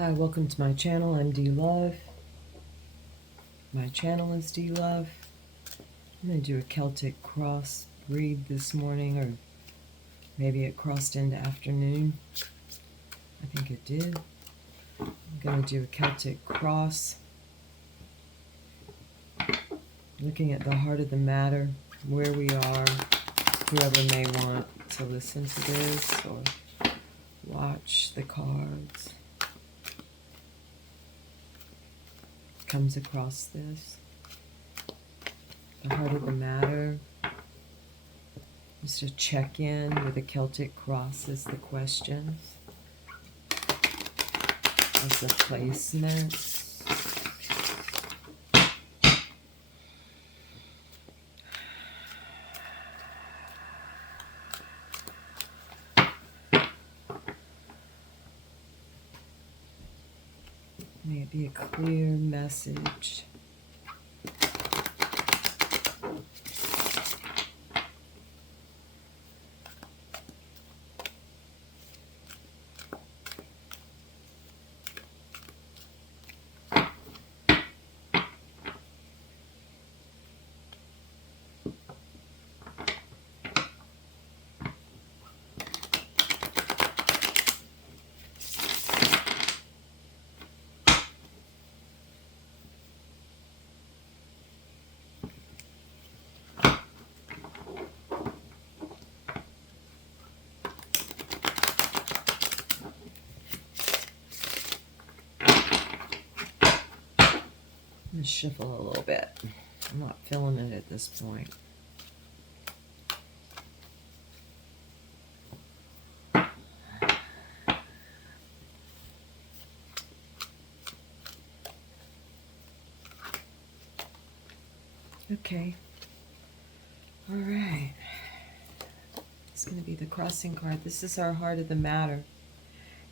Hi, welcome to my channel. I'm D Love. My channel is D Love. I'm going to do a Celtic cross read this morning, or maybe it crossed into afternoon. I think it did. I'm going to do a Celtic cross, looking at the heart of the matter, where we are, whoever may want to listen to this or watch the cards. Comes across this. The heart of the matter. Just a check-in with a Celtic cross as the questions. As the placements. May it be a clear message. I'm going to shuffle a little bit. I'm not feeling it at this point. Okay. All right. It's going to be the crossing card. This is our heart of the matter.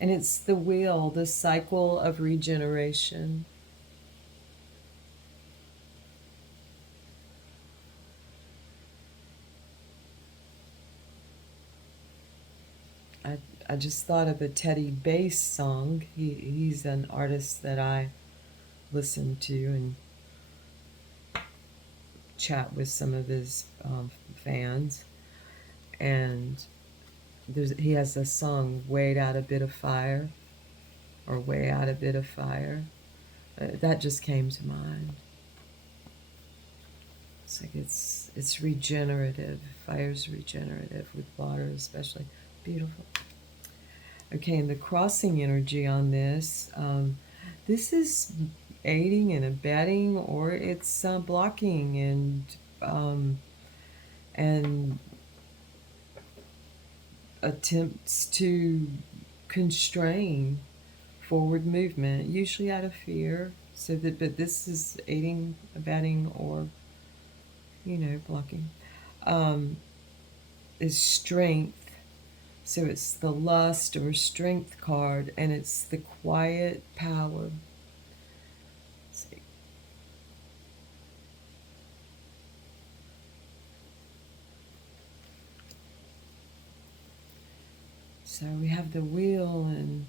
And it's the wheel, the cycle of regeneration. I just thought of a Teddy Bass song. He's an artist that I listen to and chat with some of his fans. And he has a song, Wait Out a Bit of Fire, or Way Out a Bit of Fire. That just came to mind. It's like it's regenerative. Fire's regenerative with water especially. Beautiful. Okay, and the crossing energy on this, this is aiding and abetting, or it's blocking and attempts to constrain forward movement, usually out of fear. So that, but this is aiding, abetting, or blocking. Is strength. So it's the lust or strength card, and it's the quiet power. Let's see. So we have the wheel and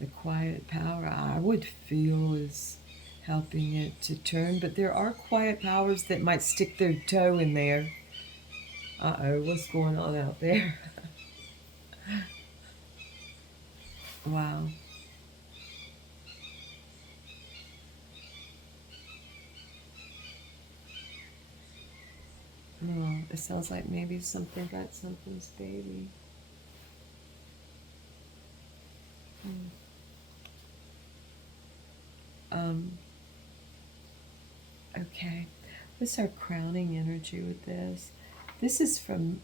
the quiet power. I would feel is helping it to turn, but there are quiet powers that might stick their toe in there. Uh-oh, what's going on out there? Wow. Oh, it sounds like maybe something got something's baby. Okay. What's our crowning energy with this? This is from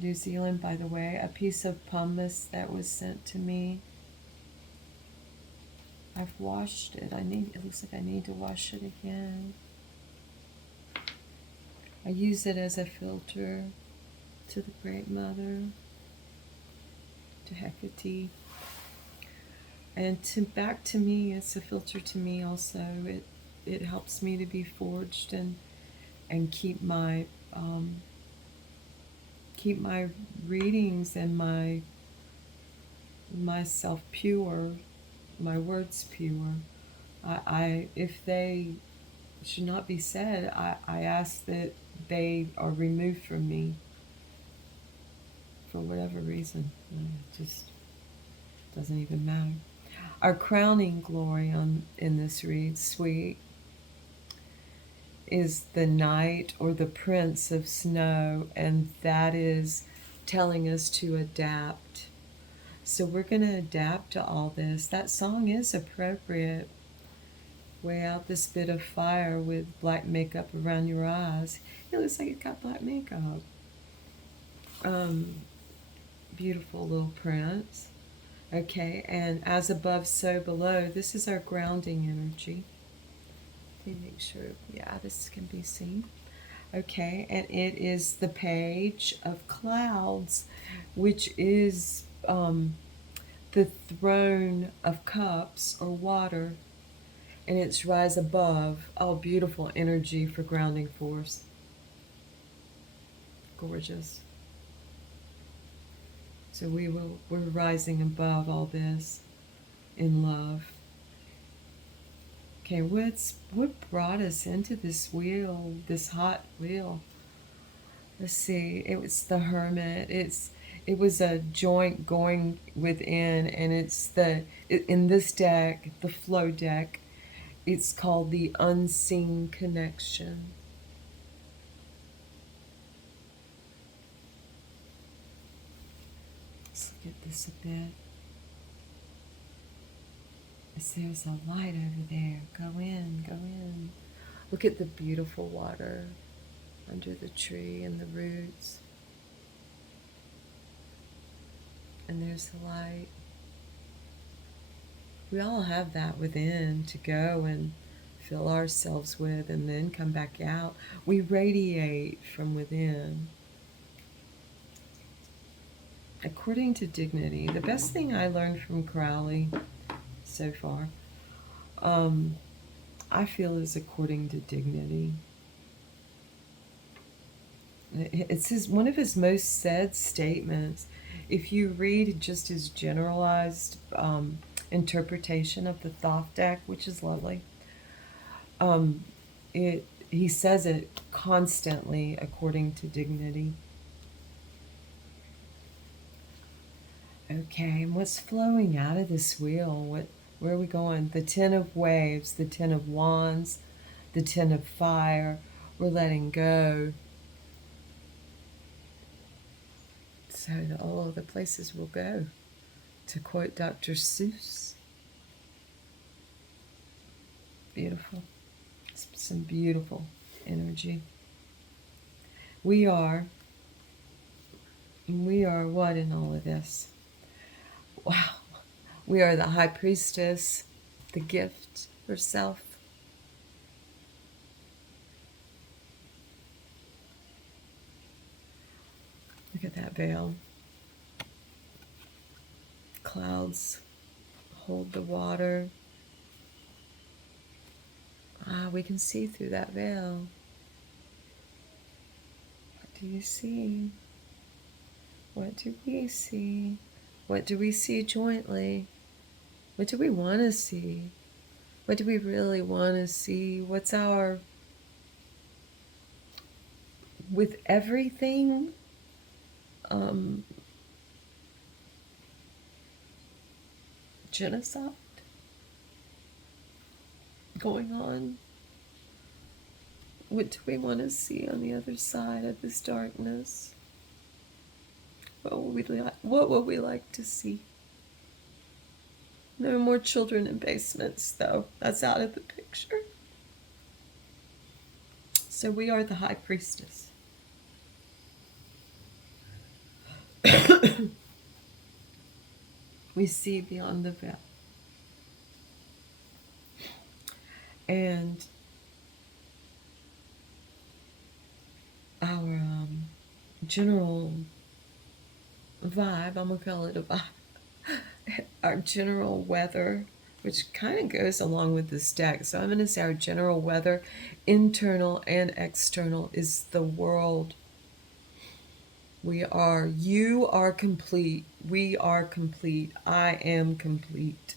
New Zealand, by the way. A piece of pumice that was sent to me. I've washed it. It looks like I need to wash it again. I use it as a filter to the Great Mother, to Hecate. And back to me, it's a filter to me also. It helps me to be forged and keep my readings and myself pure my words pure. If they should not be said, I ask that they are removed from me for whatever reason. It just doesn't even matter. Our crowning glory in this read, sweet, is the night or the prince of snow, and that is telling us to adapt. So we're going to adapt to all this. That song is appropriate. Weigh out this bit of fire with black makeup around your eyes. It looks like it got black makeup. Beautiful little prince. Okay, and as above, so below. This is our grounding energy. Let me make sure, yeah, this can be seen. Okay, and it is the page of clouds, which is the throne of cups or water, and it's rise above. Oh, beautiful energy for grounding force. Gorgeous. So we're rising above all this in love. Okay, what brought us into this wheel, this hot wheel? Let's see. It was the Hermit. It was a joint going within, and in this deck, the flow deck, it's called the Unseen Connection. Let's look at this a bit. There's a light over there. Go in, go in. Look at the beautiful water under the tree and the roots. And there's the light. We all have that within to go and fill ourselves with and then come back out. We radiate from within. According to dignity, the best thing I learned from Crowley so far, I feel, is according to dignity. It's one of his most said statements. If you read just his generalized interpretation of the Thoth deck, which is lovely, he says it constantly according to dignity. Okay, and what's flowing out of this wheel? Where are we going? The Ten of Waves, the Ten of Wands, the Ten of Fire. We're letting go. So all of the places we'll go, to quote Dr. Seuss. Beautiful. Some beautiful energy. We are what in all of this? Wow. We are the High Priestess, the gift herself. Look at that veil. Clouds hold the water. We can see through that veil. What do you see? What do we see? What do we see jointly? What do we want to see? What do we really want to see? What's our... With everything, genocide going on, what do we want to see on the other side of this darkness? What would we like to see? No more children in basements, though. That's out of the picture. So we are the High Priestess. We see beyond the veil. And our general vibe, I'm going to call it a vibe, our general weather, which kind of goes along with this deck. So I'm going to say our general weather, internal and external, is the world. You are complete. We are complete. I am complete.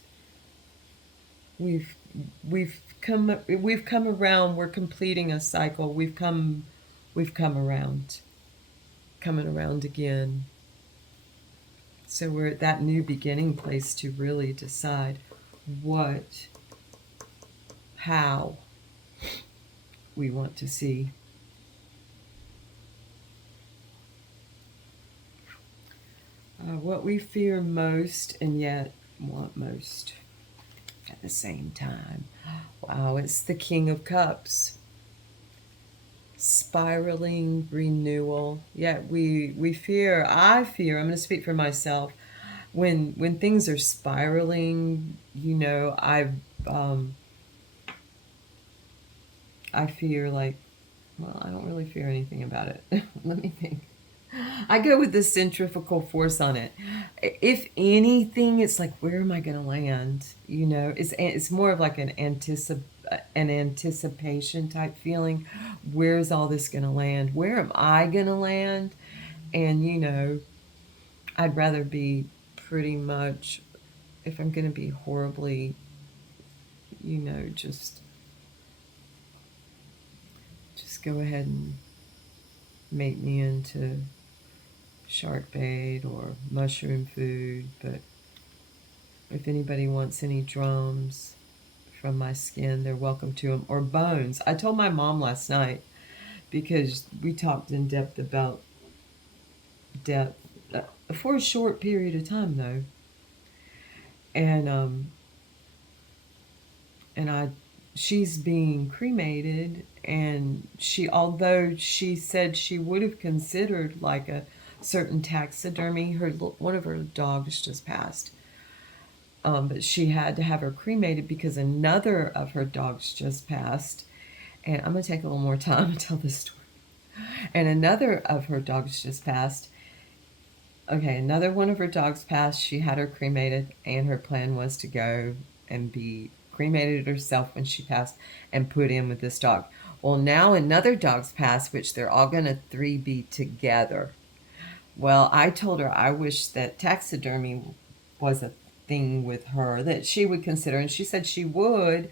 We've we've come around. We're completing a cycle. We've come around, coming around again. So we're at that new beginning place to really decide what, how we want to see. What we fear most and yet want most at the same time. Wow, it's the King of Cups. Spiraling renewal. Yet we fear, I fear, I'm going to speak for myself, when things are spiraling, I fear, like, well, I don't really fear anything about it. Let me think. I go with the centrifugal force on it. If anything, it's like, where am I going to land? It's more of like an anticipation type feeling. Where's all this going to land? Where am I going to land? And I'd rather be pretty much, if I'm going to be horribly, just go ahead and make me into shark bait or mushroom food. But if anybody wants any drums from my skin, they're welcome to them, or bones. I told my mom last night, because we talked in depth about death for a short period of time, though, and she's being cremated, and although she said she would have considered like a certain taxidermy, one of her dogs just passed, but she had to have her cremated because another of her dogs just passed. And I'm going to take a little more time to tell this story. And another of her dogs just passed. Okay, another one of her dogs passed. She had her cremated, and her plan was to go and be cremated herself when she passed and put in with this dog. Well, now another dog's passed, which they're all going to three be together. Well, I told her I wish that taxidermy was a thing with her that she would consider, and she said she would,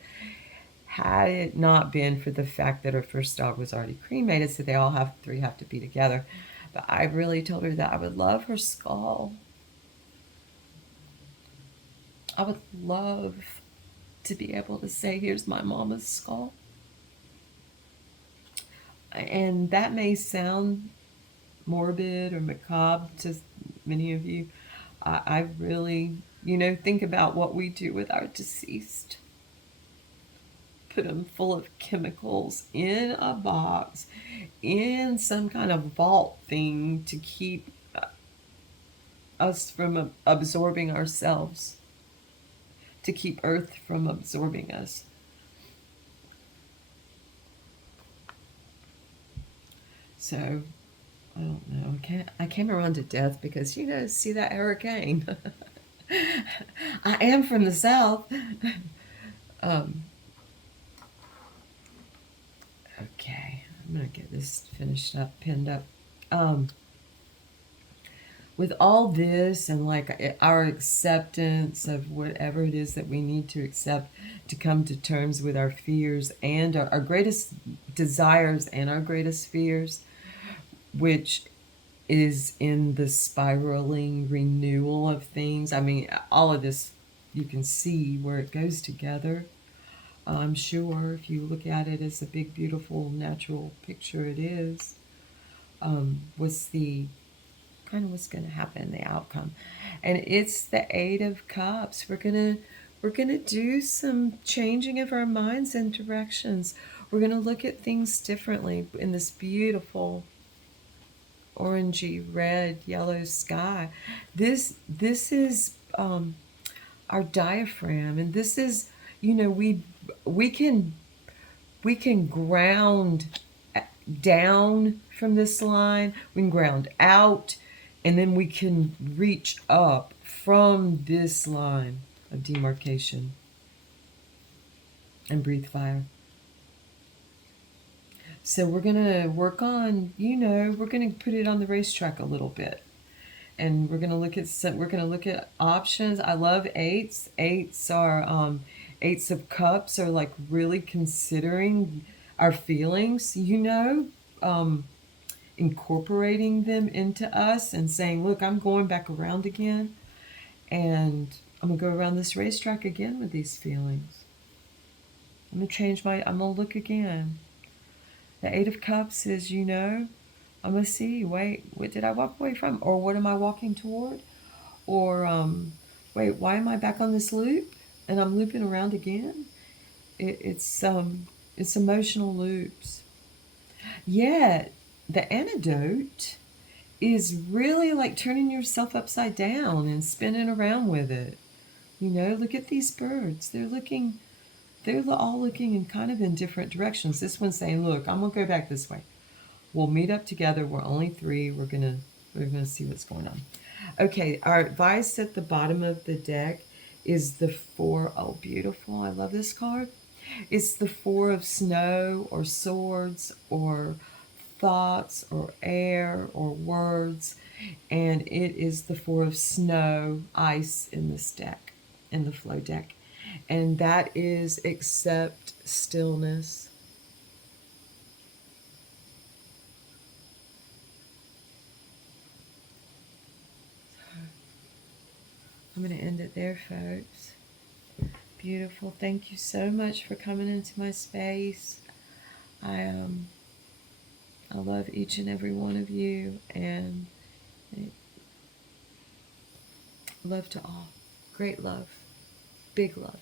had it not been for the fact that her first dog was already cremated, so they all three have to be together. But I really told her that I would love her skull. I would love to be able to say, here's my mama's skull. And that may sound morbid or macabre to many of you. I really, think about what we do with our deceased. Put them full of chemicals in a box, in some kind of vault thing to keep us from absorbing ourselves, to keep Earth from absorbing us. So, I don't know. I came around to death because, see that hurricane. I am from the South. Okay, I'm going to get this finished up, pinned up. With all this and like our acceptance of whatever it is that we need to accept to come to terms with our fears and our greatest desires and our greatest fears, which is in the spiraling renewal of things. I mean, all of this, you can see where it goes together. I'm sure if you look at it as a big, beautiful, natural picture, it is. What's going to happen, the outcome? And it's the Eight of Cups. We're gonna do some changing of our minds and directions. We're gonna look at things differently in this beautiful orangey, red, yellow sky. This is our diaphragm, and this is, we can ground down from this line, we can ground out, and then we can reach up from this line of demarcation and breathe fire. So we're going to work on, we're going to put it on the racetrack a little bit. And we're going to look at options. I love eights. Eights are Eights of Cups are like really considering our feelings, you know, incorporating them into us and saying, look, I'm going back around again, and I'm going to go around this racetrack again with these feelings. I'm going to I'm going to look again. The Eight of Cups is, you know, I'm going to see, wait, what did I walk away from? Or what am I walking toward? Or, wait, why am I back on this loop? And I'm looping around again? It's emotional loops. Yet, the antidote is really like turning yourself upside down and spinning around with it. You know, look at these birds. They're all looking in kind of in different directions. This one's saying, look, I'm going to go back this way. We'll meet up together. We're only three. We're gonna see what's going on. Okay, our advice at the bottom of the deck is the Four. Oh, beautiful. I love this card. It's the Four of Snow or Swords or thoughts or air or words. And it is the Four of Snow, ice in this deck, in the flow deck. And that is accept stillness. I'm going to end it there, folks. Beautiful. Thank you so much for coming into my space. I love each and every one of you, and love to all. Great love. Big love.